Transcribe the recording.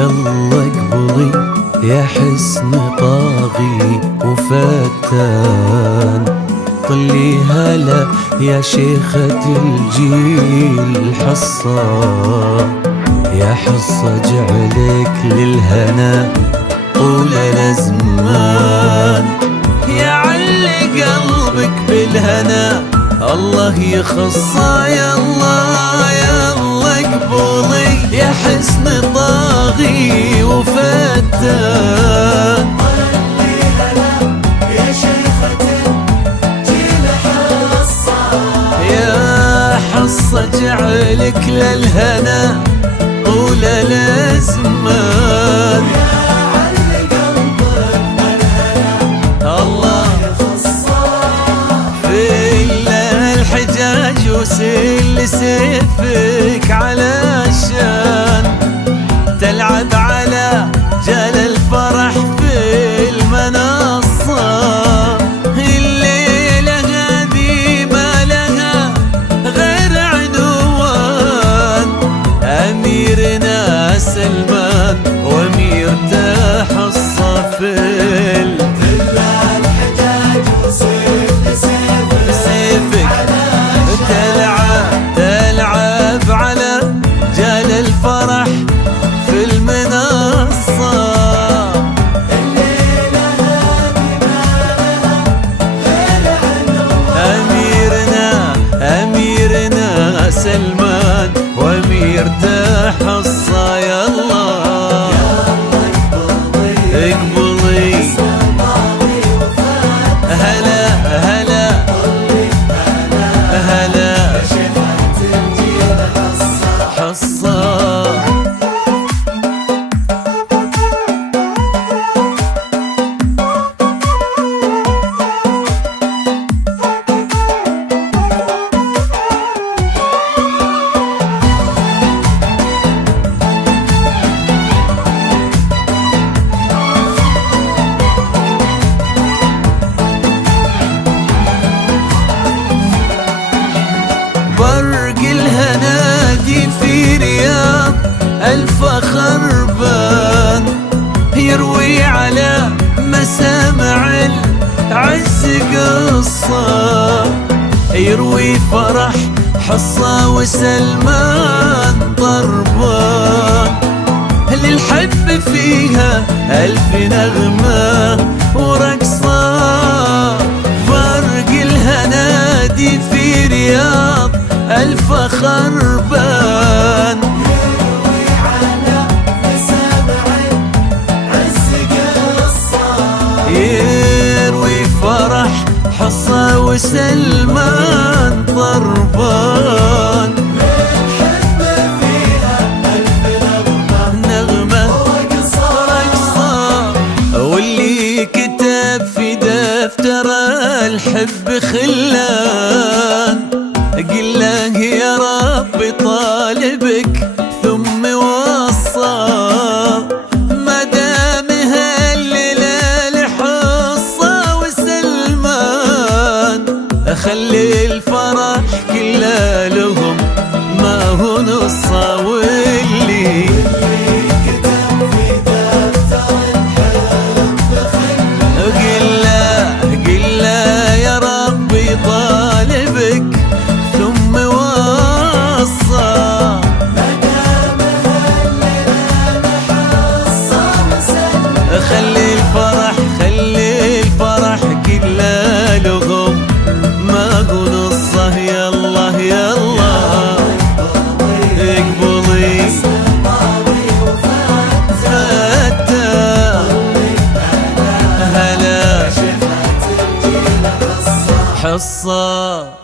يلا اقبلي يا حسن طاغي وفتان، طلي هلا يا شيخة الجيل حصة، يا حصة جعلك للهنا طول الأزمان، يا علي قلبك بالهنا الله يخصه. يلا يلا اقبلي يا حسن طاغي وفتان، طلي هلا يا شيخة الجيل حصة، يا حصة جعلك للهنا طول الأزمان، يا علي قلبك بالهنا الله يخصه. في الحجاج وسل سيفك علشان تلعب على جال الفرح في المنصة، الليلة هذه ما لها غير عنوان، أميرنا سلمان وأميرته حصة في الحجاج وسيف سيفك تلعب على جال الفرح في المنصة، الليلة هذه ما لها غير عنوان، أميرنا سلمان وأميرته حصة. يلا اقبلي هلا هلا هلا حصة. برق الهنادي في رياض الفخر بان، يروي على مسامع العز قصة، يروي فرح حصة وسلمان ضربان، للحب فيها ألف نغمة ورقصة، برق الهنادي في رياض الفخر بان، يروي على مسامع العز قصة، يروي فرح حصة وسلمان ضربان، الحب فيها ألف نغمة ورقصة، واللي كتب في دفتر الحب خلان، قل له يا رب طالبك ثم وصى، ما دام هالليلة الحصة وسلمان، خلي الفرح كله لهم ما هو نصه، واللي كتب في دفتر الحب قل له يا ربي طالبك ثم وصى، مدام هالليلة حصة وسلمان، خلي الفرح كله لهم ما هو نصه. يلا يلا اقبلي فتان، هلا حصة.